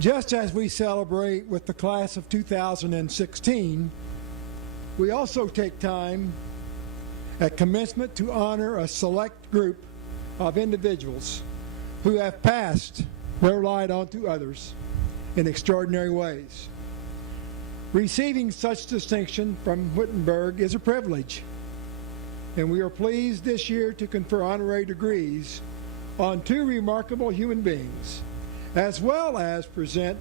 Just as we celebrate with the class of 2016, we also take time at commencement to honor a select group of individuals who have passed their light on to others in extraordinary ways. Receiving such distinction from Wittenberg is a privilege, and we are pleased this year to confer honorary degrees on two remarkable human beings, as well as present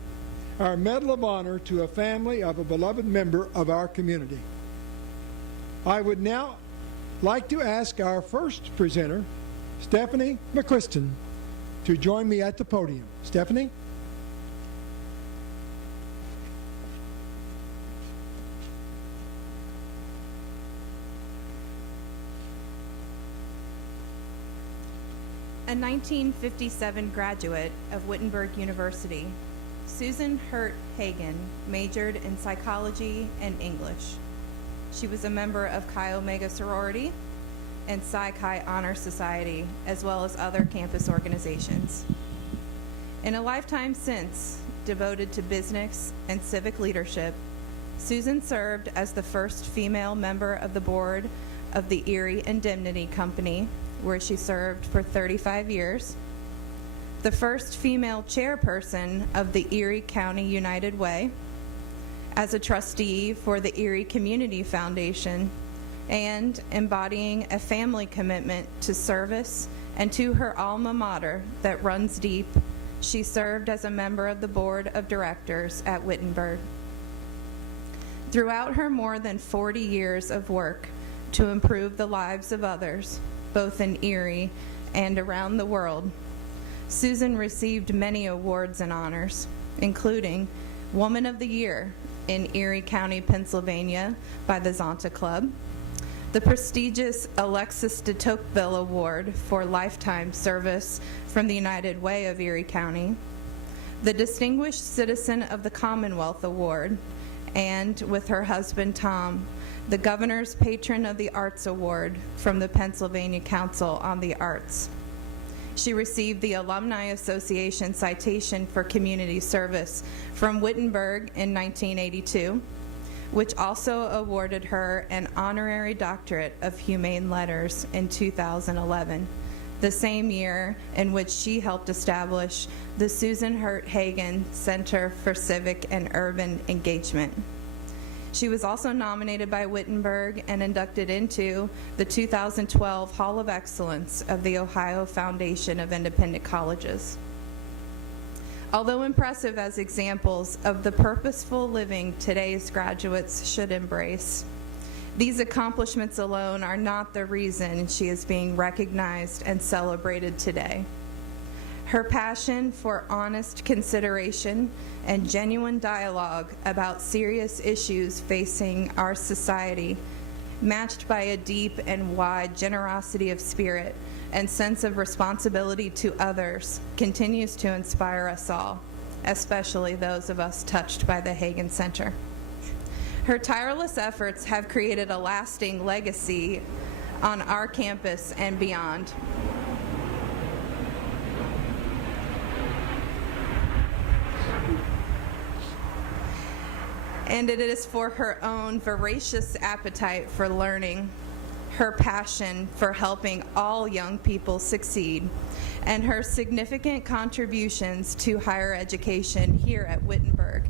our Medal of Honor to a family of a beloved member of our community. I would now like to ask our first presenter, Stephanie McQuiston, to join me at the podium. Stephanie? A 1957 graduate of Wittenberg University, Susan Hirt Hagen majored in psychology and English. She was a member of Chi Omega sorority and Psi Chi Honor Society, as well as other campus organizations. In a lifetime since devoted to business and civic leadership, Susan served as the first female member of the board of the Erie Indemnity Company, where she served for 35 years, the first female chairperson of the Erie County United Way, as a trustee for the Erie Community Foundation, and embodying a family commitment to service and to her alma mater that runs deep, she served as a member of the board of directors at Wittenberg. Throughout her more than 40 years of work to improve the lives of others, both in Erie and around the world, Susan received many awards and honors, including Woman of the Year in Erie County, Pennsylvania by the Zonta Club, the prestigious Alexis de Tocqueville Award for Lifetime Service from the United Way of Erie County, the Distinguished Citizen of the Commonwealth Award, and with her husband Tom, the Governor's Patron of the Arts Award from the Pennsylvania Council on the Arts. She received the Alumni Association Citation for Community Service from Wittenberg in 1982, which also awarded her an Honorary Doctorate of Humane Letters in 2011, the same year in which she helped establish the Susan Hirt Hagen Center for Civic and Urban Engagement. She was also nominated by Wittenberg and inducted into the 2012 Hall of Excellence of the Ohio Foundation of Independent Colleges. Although impressive as examples of the purposeful living today's graduates should embrace, these accomplishments alone are not the reason she is being recognized and celebrated today. Her passion for honest consideration and genuine dialogue about serious issues facing our society, matched by a deep and wide generosity of spirit and sense of responsibility to others, continues to inspire us all, especially those of us touched by the Hagen Center. Her tireless efforts have created a lasting legacy on our campus and beyond. And it is for her own voracious appetite for learning, her passion for helping all young people succeed, and her significant contributions to higher education here at Wittenberg,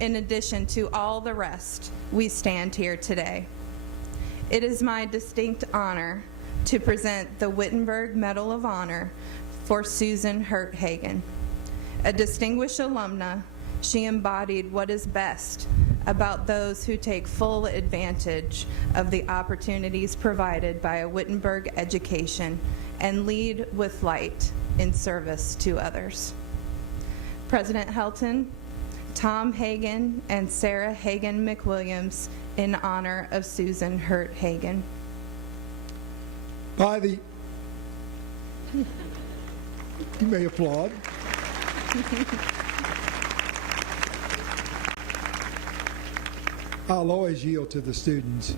in addition to all the rest, we stand here today. It is my distinct honor to present the Wittenberg Medal of Honor for Susan Hirt Hagen. A distinguished alumna, she embodied what is best about those who take full advantage of the opportunities provided by a Wittenberg education and lead with light in service to others. President Helton, Tom Hagen, and Sarah Hagen McWilliams, in honor of Susan Hirt Hagen. By the, you may applaud. I'll always yield to the students.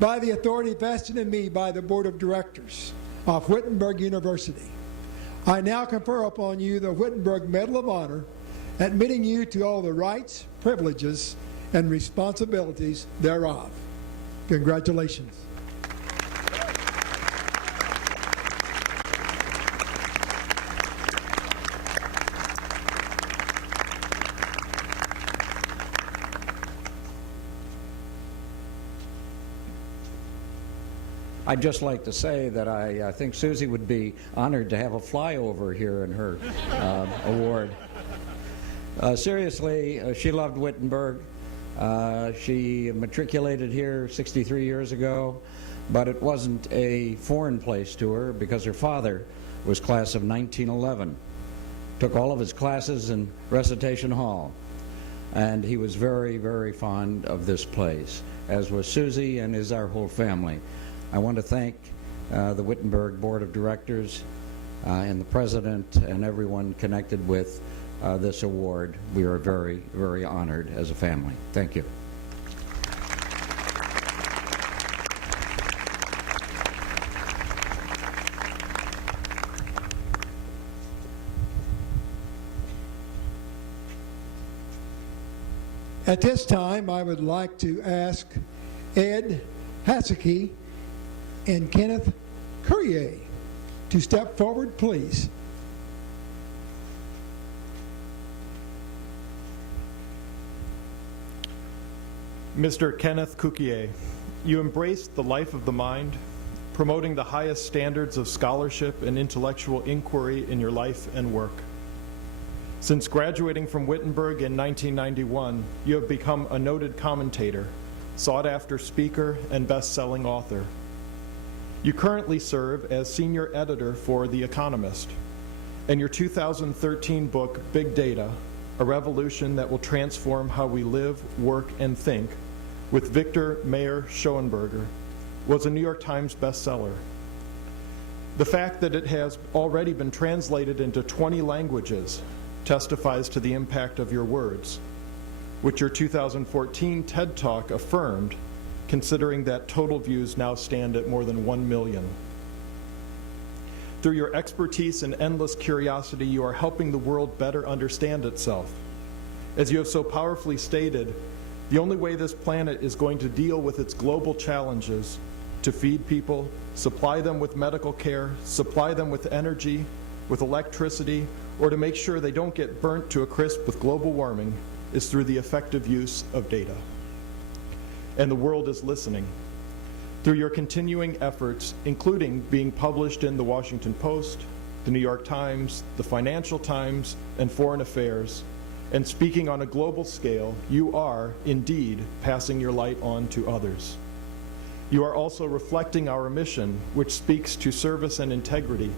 By the authority vested in me by the Board of Directors of Wittenberg University, I now confer upon you the Wittenberg Medal of Honor, admitting you to all the rights, privileges, and responsibilities thereof. Congratulations. I'd just like to say that I think Susie would be honored to have a flyover here in her award. Seriously, she loved Wittenberg. She matriculated here 63 years ago, but it wasn't a foreign place to her because her father was class of 1911. Took all of his classes in Recitation Hall, and he was very, very fond of this place, as was Susie and is our whole family. I want to thank the Wittenberg Board of Directors and the President and everyone connected with this award. We are very, very honored as a family. Thank you. At this time, I would like to ask Ed Hagen and Kenneth Cukier to step forward, please. Mr. Kenneth Cukier, you embraced the life of the mind, promoting the highest standards of scholarship and intellectual inquiry in your life and work. Since graduating from Wittenberg in 1991, you have become a noted commentator, sought-after speaker, and best-selling author. You currently serve as senior editor for The Economist, and your 2013 book, Big Data, A Revolution That Will Transform How We Live, Work, and Think, with Victor Mayer Schoenberger, was a New York Times bestseller. The fact that it has already been translated into 20 languages testifies to the impact of your words, which your 2014 TED Talk affirmed, considering that total views now stand at more than 1 million. Through your expertise and endless curiosity, you are helping the world better understand itself. As you have so powerfully stated, the only way this planet is going to deal with its global challenges, to feed people, supply them with medical care, supply them with energy, with electricity, or to make sure they don't get burnt to a crisp with global warming, is through the effective use of data. And the world is listening. Through your continuing efforts, including being published in the Washington Post, the New York Times, the Financial Times, and Foreign Affairs, and speaking on a global scale, you are, indeed, passing your light on to others. You are also reflecting our mission, which speaks to service and integrity,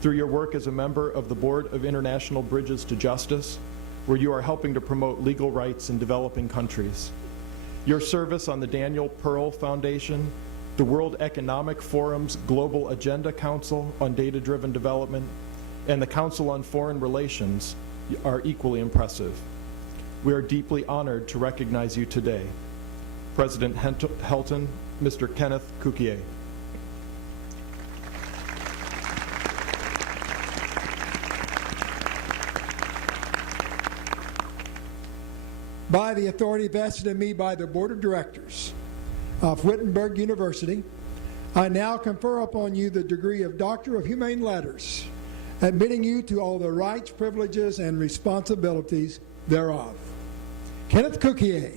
through your work as a member of the Board of International Bridges to Justice, where you are helping to promote legal rights in developing countries. Your service on the Daniel Pearl Foundation, the World Economic Forum's Global Agenda Council on Data-Driven Development, and the Council on Foreign Relations are equally impressive. We are deeply honored to recognize you today. President Helton, Mr. Kenneth Cukier. By the authority vested in me by the Board of Directors of Wittenberg University, I now confer upon you the degree of Doctor of Humane Letters, admitting you to all the rights, privileges, and responsibilities thereof. Kenneth Cukier.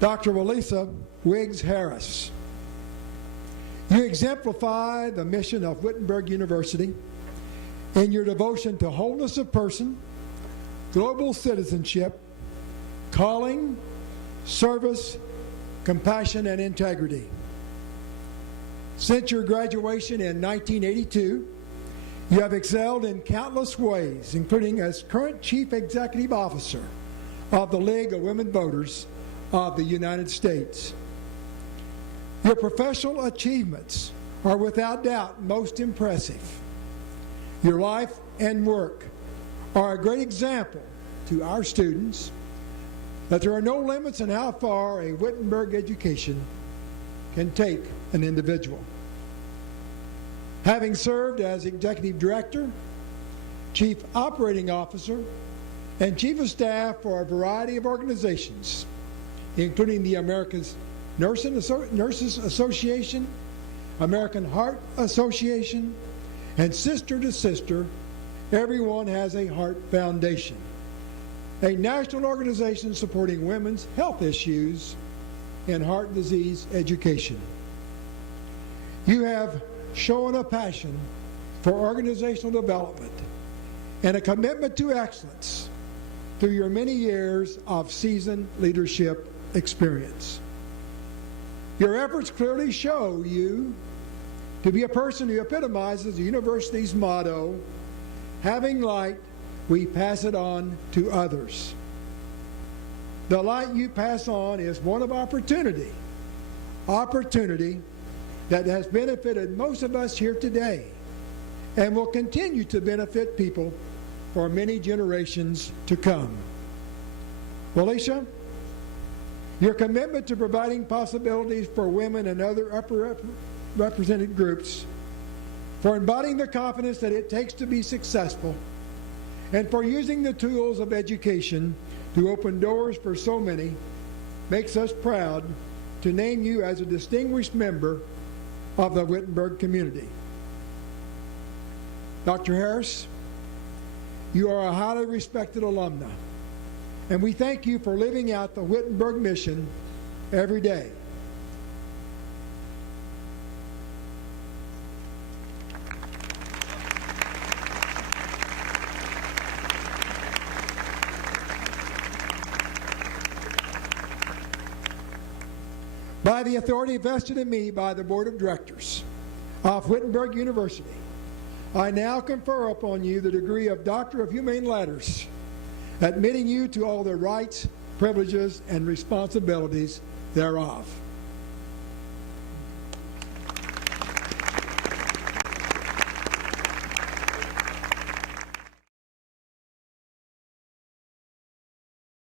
Dr. Wylecia Wiggs Harris. You exemplify the mission of Wittenberg University in your devotion to wholeness of person, global citizenship, calling, service, compassion, and integrity. Since your graduation in 1982, you have excelled in countless ways, including as current Chief Executive Officer of the League of Women Voters of the United States. Your professional achievements are without doubt most impressive. Your life and work are a great example to our students that there are no limits on how far a Wittenberg education can take an individual. Having served as Executive Director, Chief Operating Officer, and Chief of Staff for a variety of organizations, including the American Nurses Association, American Heart Association, and Sister to Sister, Everyone Has a Heart Foundation, a national organization supporting women's health issues and heart disease education. You have shown a passion for organizational development and a commitment to excellence through your many years of seasoned leadership experience. Your efforts clearly show you to be a person who epitomizes the university's motto, having light, we pass it on to others. The light you pass on is one of opportunity that has benefited most of us here today and will continue to benefit people for many generations to come. Wylecia, your commitment to providing possibilities for women and other underrepresented groups, for embodying the confidence that it takes to be successful, and for using the tools of education to open doors for so many, makes us proud to name you as a distinguished member of the Wittenberg community. Dr. Harris, you are a highly respected alumna, and we thank you for living out the Wittenberg mission every day. By the authority vested in me by the Board of Directors of Wittenberg University, I now confer upon you the degree of Doctor of Humane Letters, admitting you to all the rights, privileges, and responsibilities thereof.